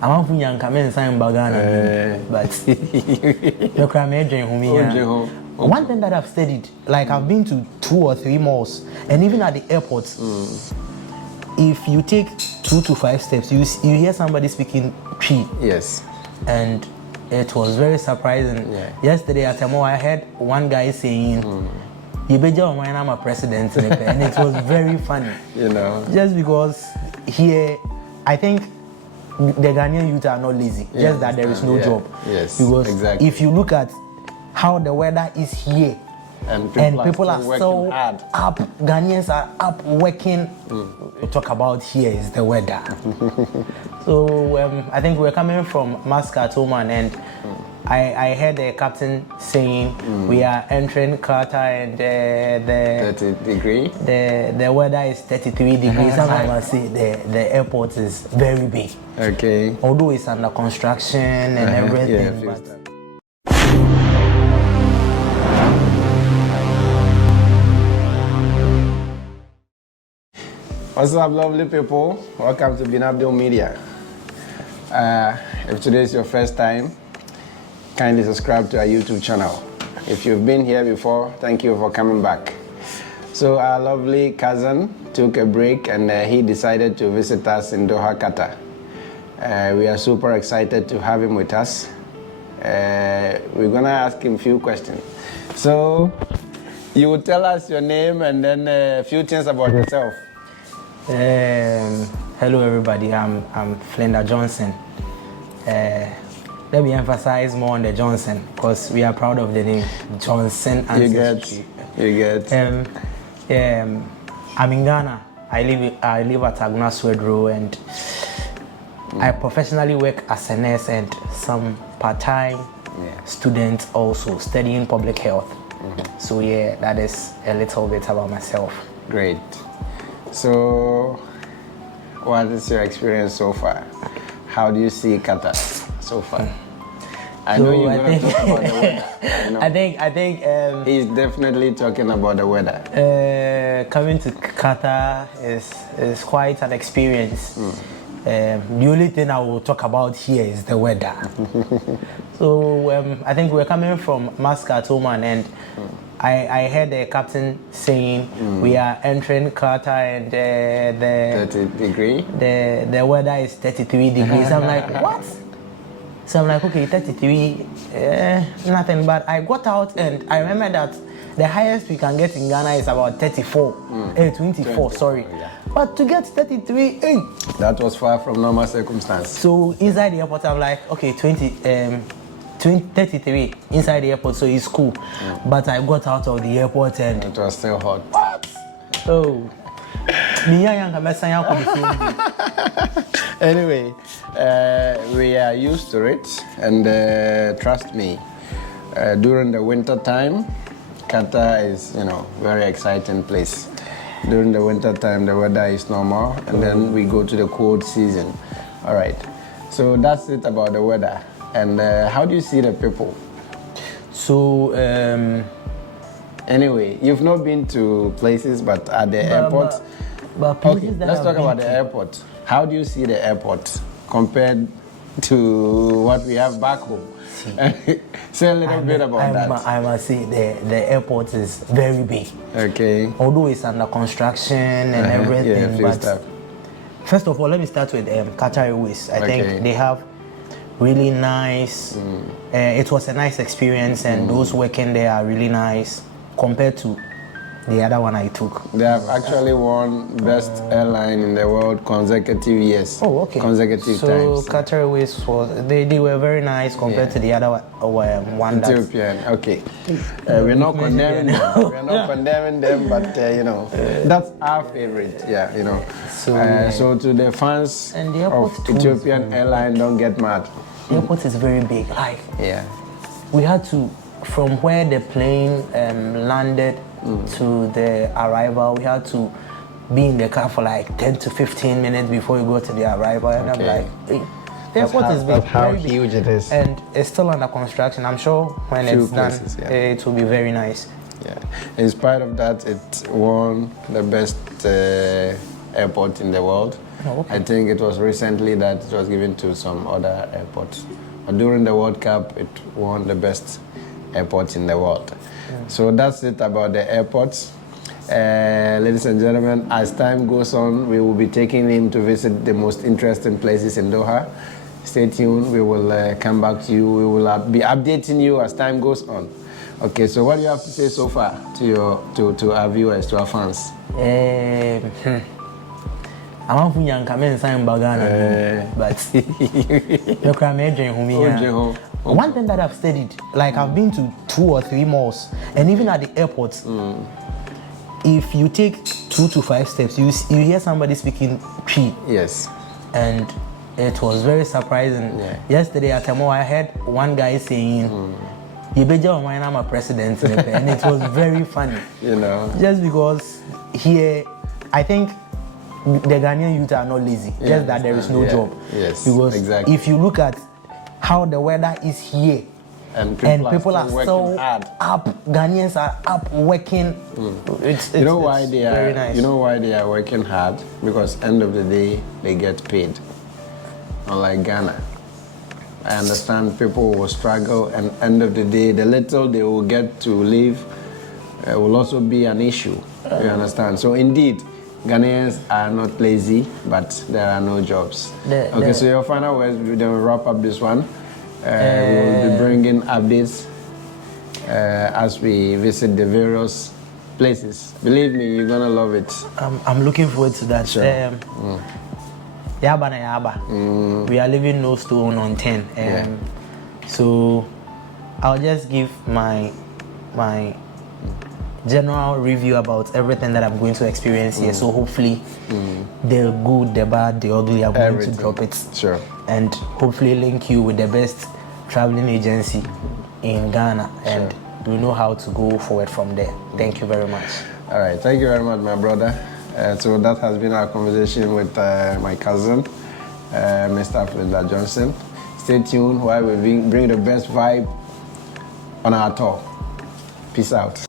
I want to come and sign Bagana, but you can't imagine one thing that I've studied, like I've been to 2 or 3 malls, and even at the airports, if you take 2 to 5 steps, you hear somebody speaking Twi. Yes. And it was very surprising. Yeah. Yesterday at Tamo, I heard one guy saying, I'm a president, and it was very funny. You know. Just because here, I think the Ghanaian youth are not lazy, just that there is no job. Yes, because exactly. If you look at how the weather is here, and people are so hard. up, Ghanaians are up working. We talk about here is the weather. So I think we're coming from Muscat, Oman, and I heard the captain saying we are entering Qatar and the 30 degree. The weather is 33 degrees. I must say the airport is very big. Okay. Although it's under construction and everything. Yeah, but what's up, lovely people? Welcome to Binabdul Media. If today is your first time, kindly subscribe to our YouTube channel. If you've been here before, thank you for coming back. So our lovely cousin took a break and he decided to visit us in Doha, Qatar. We are super excited to have him with us. We're gonna ask him a few questions. So you will tell us your name and then a few things about yourself. Hello everybody, I'm Flinda Johnson. Let me emphasize more on the Johnson because we are proud of the name Johnson ancestry. You get. I'm in Ghana. I live at Aguna Swedro, and I professionally work as a nurse and some part-time student also studying public health. So yeah, that is a little bit about myself. Great. So, what is your experience so far? How do you see Qatar so far? I know you're going to talk about the weather. I think he's definitely talking about the weather. Coming to Qatar is quite an experience. The only thing I will talk about here is the weather. So I think we're coming from Muscat, Oman, and I heard the captain saying we are entering Qatar and the 30 degree. The weather is 33 degrees. I'm like, what? So I'm like, okay, 33, nothing. But I got out and I remember that the highest we can get in Ghana is about 34, 24, sorry. Yeah. But to get 33, that was far from normal circumstance. So inside the airport, I'm like, okay, 33 inside the airport, so it's cool. But I got out of the airport and it was still hot. What? Oh. Anyway, we are used to it, and trust me, during the winter time, Qatar is, very exciting place. During the winter time, the weather is normal, and then we go to the cold season. All right, so that's it about the weather. And how do you see the people? So, anyway, you've not been to places, but at the airport. Okay, let's talk about the airport. How do you see the airport compared to what we have back home? Say a little bit about that. I must say the airport is very big. Okay. Although it's under construction and everything. But first of all, let me start with Qatar Airways. I think they have really nice. It was a nice experience, and those working there are really nice compared to the other one I took. They have actually won best airline in the world consecutive years. Oh, okay. Consecutive So times. Qatar Airways they were very nice compared to the other one. Ethiopian. Okay. We're not condemning them. We're not condemning them, but that's our favorite. So to the fans and the of Ethiopian airline, don't get mad. The airport is very big. We had to, from where the plane landed to the arrival, we had to be in the car for like 10 to 15 minutes before we go to the arrival. And I'm like, hey, the airport is big. That's how huge it is. And it's still under construction. I'm sure when it's done, it will be very nice. Yeah. In spite of that, it won the best airport in the world. Oh, okay. I think it was recently that it was given to some other airports. But during the World Cup, it won the best airport in the world. So that's it about the airports. Ladies and gentlemen, as time goes on, we will be taking him to visit the most interesting places in Doha. Stay tuned. We will come back to you. We will be updating you as time goes on. Okay, so what do you have to say so far to our viewers, to our fans? I'm going to sign Bagana, but one thing that I've studied, like I've been to 2 or 3 malls, and even at the airports, if you take 2 to 5 steps, you hear somebody speaking Twi. Yes. And it was very surprising. Yeah. Yesterday at Tamo, I heard one guy saying, I'm a president, and it was very funny. You know. Just because here, I think the Ghanaian youth are not lazy, just that there is no job. Yes, because exactly. if you look at how the weather is here, and people are still hard. Up, Ghanaians are up working. It's you know why they are very nice. You know why they are working hard? Because end of the day they get paid. Unlike Ghana, I understand people will struggle, and end of the day the little they will get to live will also be an issue. You understand? So indeed, Ghanaians are not lazy, but there are no jobs. Okay, so your final words, then we'll wrap up this one. We will be bringing updates as we visit the various places. Believe me, you're gonna love it. I'm looking forward to that. Sure. Yaba na yaba. We are leaving no stone unturned. So I'll just give my general review about everything that I'm going to experience here. So hopefully the good, the bad, the ugly, I'm going to drop it. Sure. And hopefully link you with the best traveling agency in Ghana, and we know how to go forward from there. Thank you very much. All right, thank you very much, my brother. So that has been our conversation with my cousin, Mr. Flinda Johnson. Stay tuned while we bring the best vibe on our tour. Peace out.